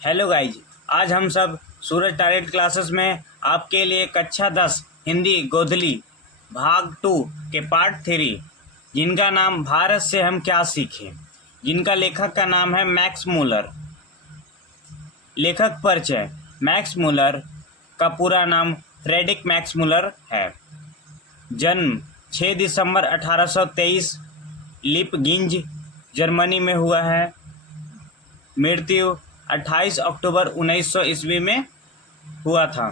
Hello guys. आज हम सब सूरज टैलेंट क्लासेस में आपके लिए कक्षा 10 हिंदी गोधली भाग 2 के पार्ट 3 जिनका नाम भारत से हम क्या सीखें, जिनका लेखक का नाम है मैक्स मूलर। लेखक परिचय। मैक्स मूलर का पूरा नाम फ्रेडरिक मैक्स मूलर है। जन्म 6 दिसंबर 1823 लिपगिंज जर्मनी में हुआ है। मृत्यु 28 अक्टूबर 1900 ईस्वी में हुआ था।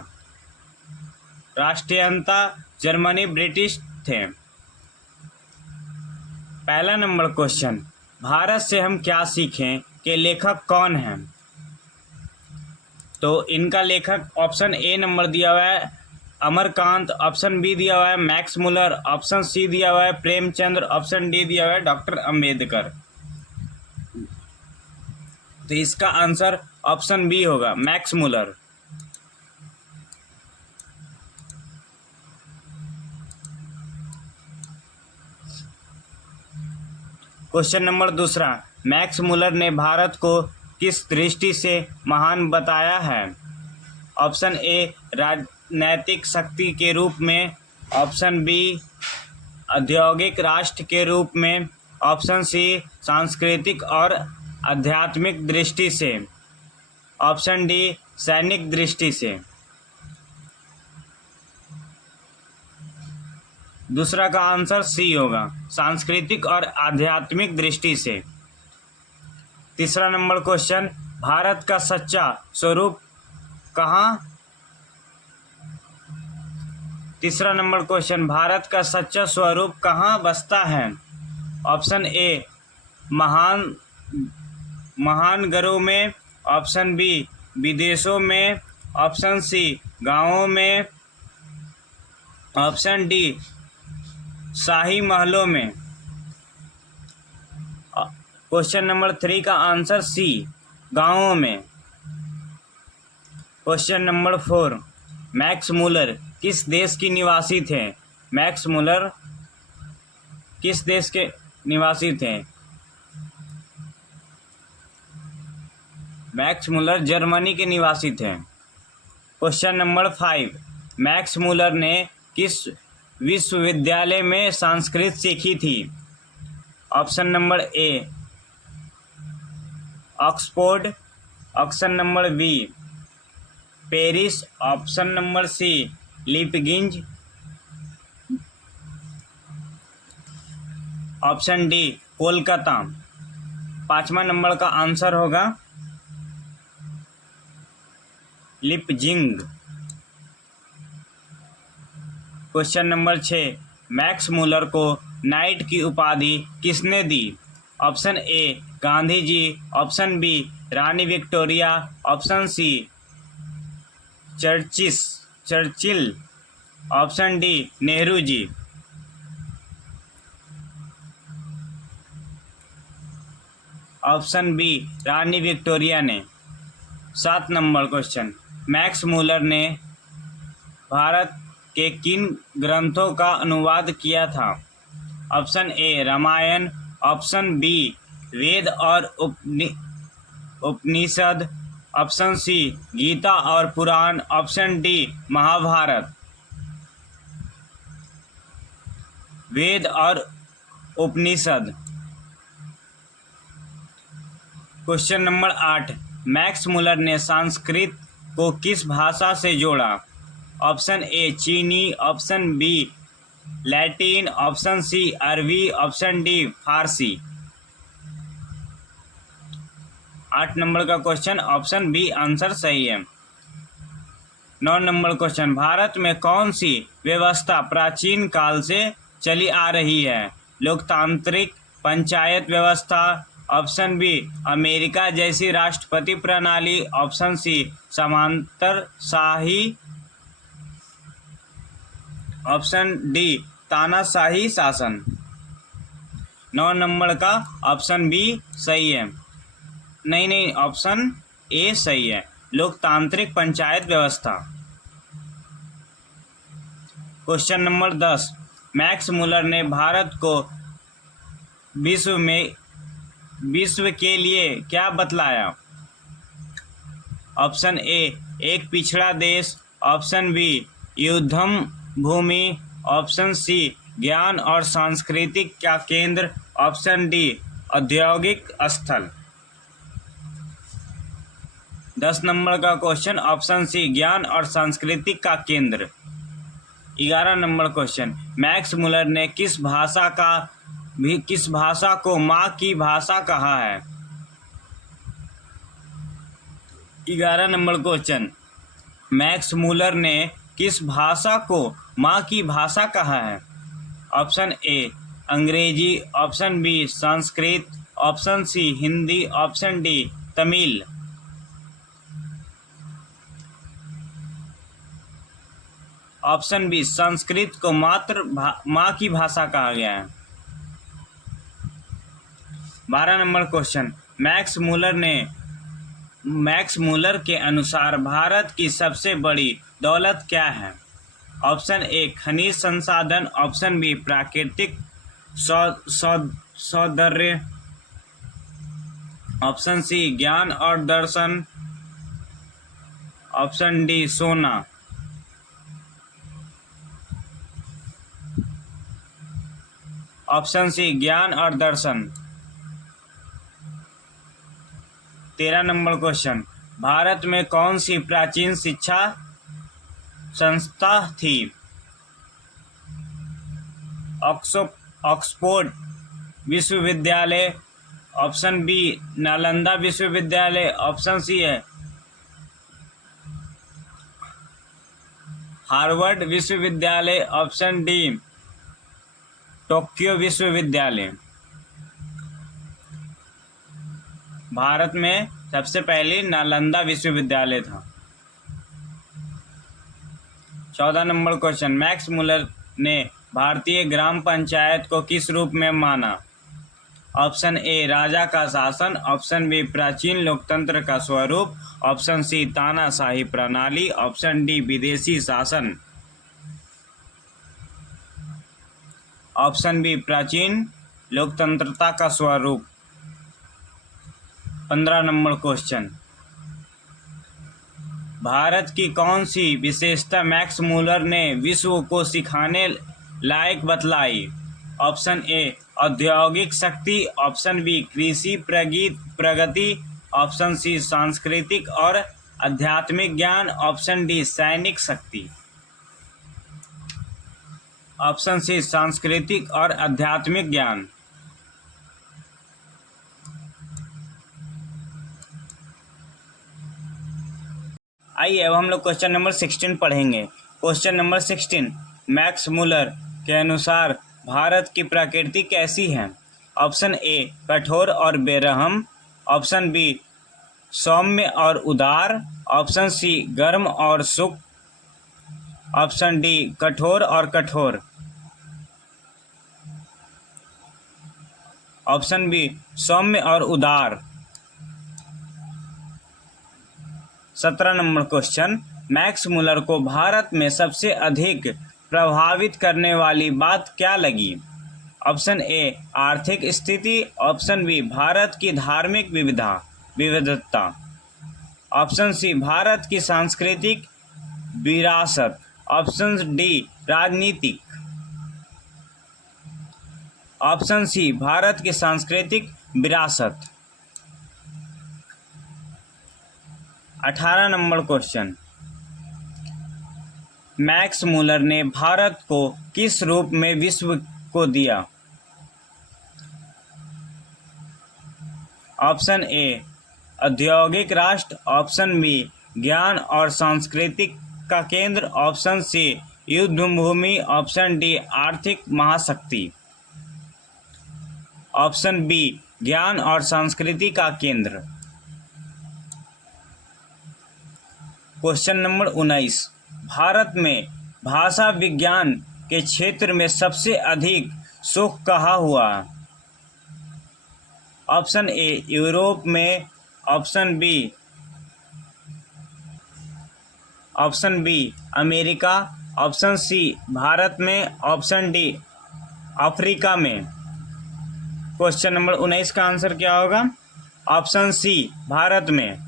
राष्ट्रीयता जर्मनी ब्रिटिश थे। पहला नंबर क्वेश्चन, भारत से हम क्या सीखें के लेखक कौन हैं? तो इनका लेखक ऑप्शन ए नंबर दिया हुआ है अमरकांत, ऑप्शन बी दिया हुआ है मैक्स मूलर, ऑप्शन सी दिया हुआ है प्रेमचंद्र, ऑप्शन डी दिया हुआ है डॉक्टर अंबेडकर। तो इसका आंसर ऑप्शन बी होगा मैक्स मूलर। क्वेश्चन नंबर दूसरा, मैक्स मूलर ने भारत को किस दृष्टि से महान बताया है? ऑप्शन ए राजनैतिक शक्ति के रूप में, ऑप्शन बी औद्योगिक राष्ट्र के रूप में, ऑप्शन सी सांस्कृतिक और आध्यात्मिक दृष्टि से, ऑप्शन डी सैनिक दृष्टि से। दूसरा का आंसर सी होगा सांस्कृतिक और आध्यात्मिक दृष्टि से। तीसरा नंबर क्वेश्चन, भारत का सच्चा स्वरूप कहाँ? तीसरा नंबर क्वेश्चन, भारत का सच्चा स्वरूप कहाँ बसता है? ऑप्शन ए महानगरों में, ऑप्शन बी विदेशों में, ऑप्शन सी गांवों में, ऑप्शन डी शाही महलों में। क्वेश्चन नंबर 3 का आंसर सी गांवों में। क्वेश्चन नंबर 4, मैक्स मूलर किस देश की निवासी थे? मैक्स मूलर किस देश के निवासी थे? मैक्स मूलर जर्मनी के निवासी थे। क्वेश्चन नंबर 5, मैक्स मूलर ने किस विश्वविद्यालय में संस्कृत सीखी थी? Option number A Oxford, option number B Paris, option number C लिपगिंज, ऑप्शन डी कोलकाता। पांचवा नंबर का आंसर होगा Leipzig. Question number 6, Max Muller को नाइट की उपाधि किसने दी? Option A Gandhi ji, option B रानी Victoria, option C Churchill, option D Nehru ji. Option B रानी विक्टोरिया ने। 7 नंबर क्वेश्चन, मैक्स मूलर ने भारत के किन ग्रंथों का अनुवाद किया था? Option A Ramayana, option B Veda और उपनिषद, ऑप्शन सी गीता और पुराण, ऑप्शन डी महाभारत। वेद और Upanishad. Question number 8, Max Muller ने संस्कृत को किस भाषा से जोड़ा? ऑप्शन ए चीनी, option B Latin, option C अरबी, ऑप्शन डी फारसी। 8 नंबर का क्वेश्चन ऑप्शन बी आंसर सही है। 9 नंबर क्वेश्चन, भारत में कौन सी व्यवस्था प्राचीन काल से चली आ रही है? लोकतांत्रिक, पंचायत व्यवस्था, ऑप्शन बी अमेरिका जैसी राष्ट्रपति प्रणाली, ऑप्शन सी समांतरशाही, ऑप्शन डी तानाशाही शासन। 9 नंबर का ऑप्शन बी सही है। नहीं, ऑप्शन ए सही है, लोकतांत्रिक पंचायत व्यवस्था। क्वेश्चन नंबर 10, मैक्स मूलर ने भारत को विश्व के लिए क्या बतलाया? ऑप्शन ए एक पिछड़ा देश, ऑप्शन बी युद्धम भूमि, ऑप्शन सी ज्ञान और सांस्कृतिक का केंद्र, ऑप्शन डी औद्योगिक स्थल। 10 नंबर का क्वेश्चन, ऑप्शन सी ज्ञान और सांस्कृतिक का केंद्र। 11 नंबर क्वेश्चन, मैक्स मुलर ने किस भाषा को माँ की भाषा कहा है? 11 नंबर क्वेश्चन, मैक्स मुलर ने किस भाषा को माँ की भाषा कहा है? ऑप्शन ए अंग्रेजी, option B Sanskrit, option C Hindi, option D Tamil. Option B Sanskrit को माँ की भाषा कहा गया है। 12 नंबर क्वेश्चन, मैक्स मुलर के अनुसार भारत की सबसे बड़ी दौलत क्या है? ऑप्शन ए खनिज संसाधन, ऑप्शन बी प्राकृतिक सौंदर्य, ऑप्शन सी ज्ञान और दर्शन, ऑप्शन डी सोना। ऑप्शन सी ज्ञान और दर्शन। 13 नंबर क्वेश्चन, भारत में कौन सी प्राचीन शिक्षा संस्था थी? ऑक्सफोर्ड विश्वविद्यालय, ऑप्शन बी नालंदा विश्वविद्यालय, ऑप्शन सी है हार्वर्ड विश्वविद्यालय, ऑप्शन डी टोक्यो विश्वविद्यालय। भारत में सबसे पहले नालंदा विश्वविद्यालय था। 14 नंबर क्वेश्चन, मैक्स मुलर ने भारतीय ग्राम पंचायत को किस रूप में माना? ऑप्शन ए राजा का शासन, ऑप्शन बी प्राचीन लोकतंत्र का स्वरूप, ऑप्शन सी तानाशाही प्रणाली, ऑप्शन डी विदेशी शासन। ऑप्शन बी प्राचीन लोकतंत्रता का स्वरूप। 15 नंबर क्वेश्चन, भारत की कौन सी विशेषता मैक्स मुलर ने विश्व को सिखाने लायक बतलाई? ऑप्शन ए औद्योगिक शक्ति, ऑप्शन बी कृषि प्रगति, ऑप्शन सी सांस्कृतिक और आध्यात्मिक ज्ञान, ऑप्शन डी सैनिक शक्ति। ऑप्शन सी सांस्कृतिक और आध्यात्मिक ज्ञान। आइए अब हम लोग क्वेश्चन नंबर 16 पढ़ेंगे। क्वेश्चन नंबर 16, मैक्स मुलर के अनुसार भारत की प्रकृति कैसी है? ऑप्शन ए कठोर और बेरहम, ऑप्शन बी सौम्य और उदार, ऑप्शन सी गर्म और शुष्क, ऑप्शन डी कठोर और कठोर, ऑप्शन बी सौम्य और उदार। 17 नंबर क्वेश्चन, मैक्स मुलर को भारत में सबसे अधिक प्रभावित करने वाली बात क्या लगी? ऑप्शन ए आर्थिक स्थिति, ऑप्शन बी भारत की धार्मिक विविधता, ऑप्शन सी भारत की सांस्कृतिक विरासत, ऑप्शन डी राजनीतिक, ऑप्शन सी भारत की सांस्कृतिक विरासत। 18 नंबर क्वेश्चन, मैक्स मुलर ने भारत को किस रूप में विश्व को दिया? ऑप्शन ए औद्योगिक राष्ट्र, ऑप्शन बी ज्ञान और सांस्कृतिक का केंद्र, ऑप्शन सी युद्ध भूमि, ऑप्शन डी आर्थिक महाशक्ति, ऑप्शन बी ज्ञान और संस्कृति का केंद्र। क्वेश्चन नंबर 19, भारत में भाषा विज्ञान के क्षेत्र में सबसे अधिक शोध कहाँ हुआ? ऑप्शन ए यूरोप में, option B America, option C Bharat में, ऑप्शन डी अफ्रीका में। क्वेश्चन नंबर 19 का आंसर क्या होगा? ऑप्शन सी भारत में।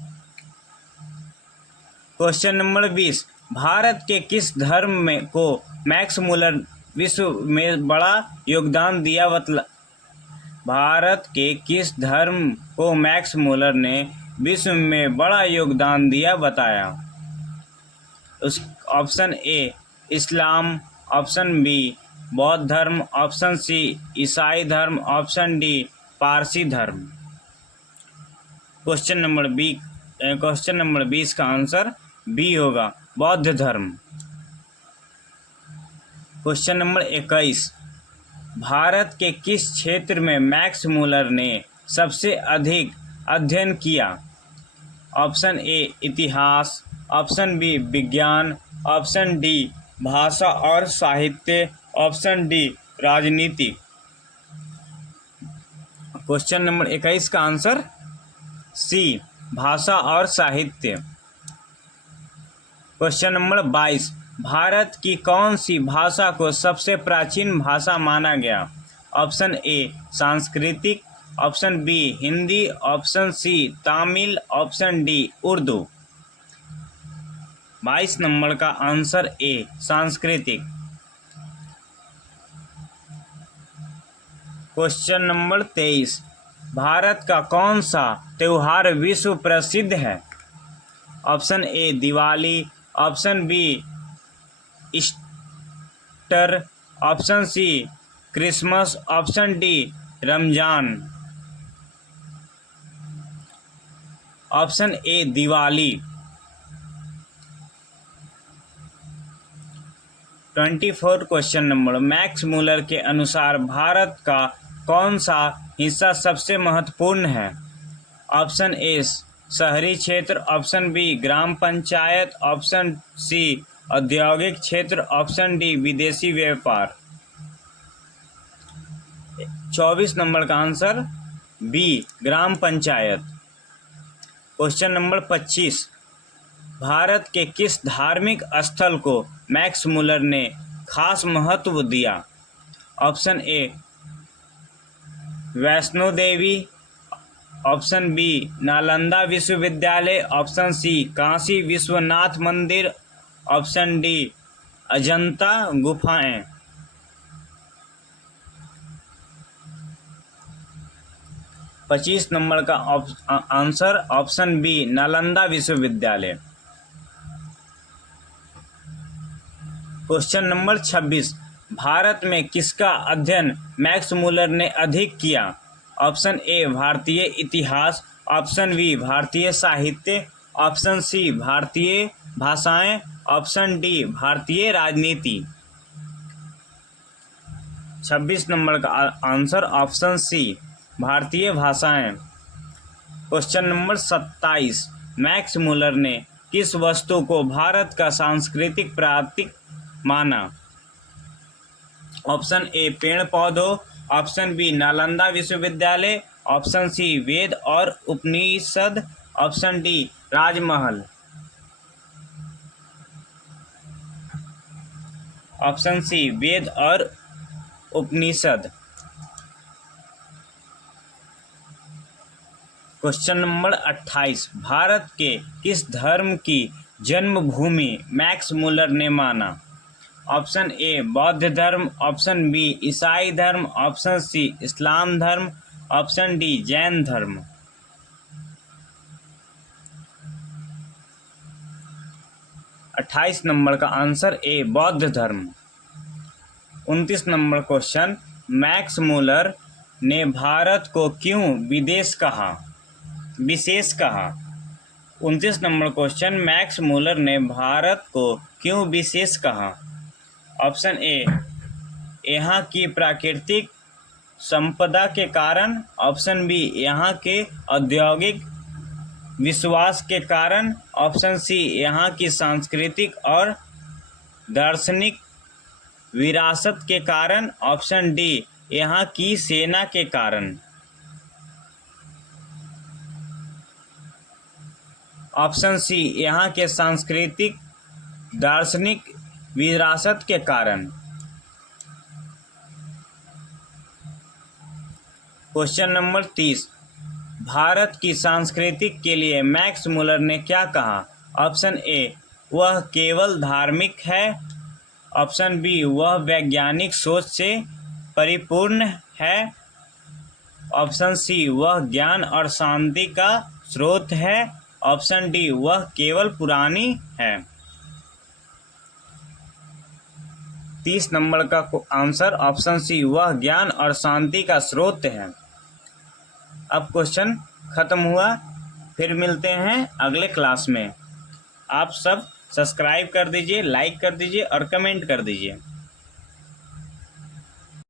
क्वेश्चन नंबर 20, भारत के किस धर्म में को मैक्स मुलर विश्व में बड़ा योगदान दिया भारत के किस धर्म को मैक्स मुलर ने विश्व में बड़ा योगदान दिया बताया? उस ऑप्शन ए इस्लाम, ऑप्शन बी बौद्ध धर्म, ऑप्शन सी ईसाई धर्म, ऑप्शन डी पारसी धर्म। क्वेश्चन नंबर 20 का आंसर बी होगा, बौद्ध धर्म। क्वेश्चन नंबर 21, भारत के किस क्षेत्र में मैक्स मुलर ने सबसे अधिक अध्ययन किया? ऑप्शन ए इतिहास, ऑप्शन बी विज्ञान, ऑप्शन डी भाषा और साहित्य, ऑप्शन डी राजनीति। क्वेश्चन नंबर 21 का आंसर सी भाषा और साहित्य। क्वेश्चन नंबर 22, भारत की कौन सी भाषा को सबसे प्राचीन भाषा माना गया? ऑप्शन ए सांस्कृतिक, option B Hindi, option C Tamil, option D Urdu. 22 number का आंसर ए सांस्कृतिक। क्वेश्चन नंबर 23, भारत का कौन सा त्योहार विश्व प्रसिद्ध है? Option A Diwali, option B Easter, option C Christmas, option D Ramzan. Option A Diwali. 24 question number, Max Muller के अनुसार भारत का कौन सा हिस्सा सबसे महत्वपूर्ण है? ऑप्शन ए शहरी क्षेत्र, ऑप्शन बी ग्राम पंचायत, ऑप्शन सी औद्योगिक क्षेत्र, ऑप्शन डी विदेशी व्यापार। 24 नंबर का आंसर बी ग्राम पंचायत। क्वेश्चन नंबर 25, भारत के किस धार्मिक स्थल को मैक्स मुलर ने खास महत्व दिया? Option A Vaishno Devi, option B Nalanda विश्वविद्यालय, ऑप्शन सी काशी विश्वनाथ मंदिर, ऑप्शन डी अजंता गुफाएं। 25 नंबर का आंसर ऑप्शन बी नालंदा विश्वविद्यालय। क्वेश्चन नंबर 26, भारत में किसका अध्ययन मैक्स मुलर ने अधिक किया? ऑप्शन ए भारतीय इतिहास, ऑप्शन बी भारतीय साहित्य, ऑप्शन सी भारतीय भाषाएं, ऑप्शन डी भारतीय राजनीति। 26 नंबर का आंसर ऑप्शन सी भारतीय भाषाएं। क्वेश्चन नंबर 27, मैक्स मुलर ने किस वस्तु को भारत का सांस्कृतिक प्रतीक माना? ऑप्शन ए पेड़ पौधों, ऑप्शन बी नालंदा विश्वविद्यालय, ऑप्शन सी वेद और उपनिषद, ऑप्शन डी राजमहल। ऑप्शन सी वेद और उपनिषद। क्वेश्चन नंबर 28, भारत के किस धर्म की जन्मभूमि मैक्स मुलर ने माना? ऑप्शन ए बौद्ध धर्म, ऑप्शन बी ईसाई धर्म, ऑप्शन सी इस्लाम धर्म, ऑप्शन डी जैन धर्म। 28 नंबर का आंसर ए बौद्ध धर्म। 29 नंबर क्वेश्चन, मैक्स मुलर ने भारत को क्यों विशेष कहा? 29 नंबर क्वेश्चन, मैक्स मुलर ने भारत को क्यों विशेष कहा? ऑप्शन ए यहाँ की प्राकृतिक संपदा के कारण, ऑप्शन बी यहाँ के औद्योगिक विश्वास के कारण, ऑप्शन सी यहाँ की सांस्कृतिक और दार्शनिक विरासत के कारण, ऑप्शन डी यहाँ की सेना के कारण। ऑप्शन सी यहाँ के सांस्कृतिक दार्शनिक विरासत के कारण। क्वेश्चन नंबर 30, भारत की संस्कृति के लिए मैक्स मुलर ने क्या कहा? ऑप्शन ए वह केवल धार्मिक है। ऑप्शन बी वह वैज्ञानिक सोच से परिपूर्ण है। ऑप्शन सी वह ज्ञान और शांति का स्रोत है। ऑप्शन डी वह केवल पुरानी है। 30 नंबर का आंसर ऑप्शन सी वह ज्ञान और शांति का स्रोत है। अब क्वेश्चन खत्म हुआ, फिर मिलते हैं अगले क्लास में। आप सब सब्सक्राइब कर दीजिए, लाइक कर दीजिए और कमेंट कर दीजिए।